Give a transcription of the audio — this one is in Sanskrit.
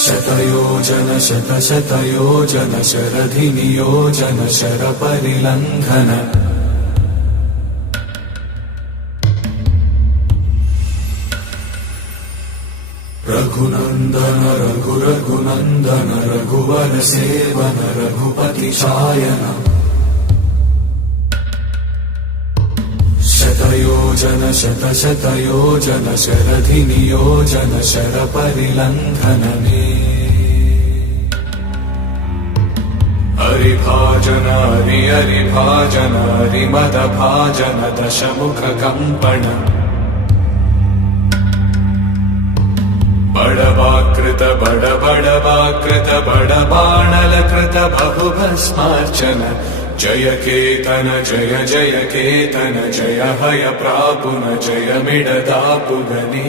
शतयोजन शतशतयोजन शरधिनियोजन शरपरिलङ्घन रघुनन्दन रघुरघुनन्दन रघुवर सेवन रघुपति चायन शतयोजन शतशतयोजन शरधिनियोजन शरपरिलङ्घन हरिभाजन हरिभाजन हरिमदभाजन दशमुखकम्पण बड़वाकृत बड़वाकृत बड़बाणलकृत बहुभस्मार्चन जय केतन जय केतन जय हय प्रापुन जय मिडदापुगनी।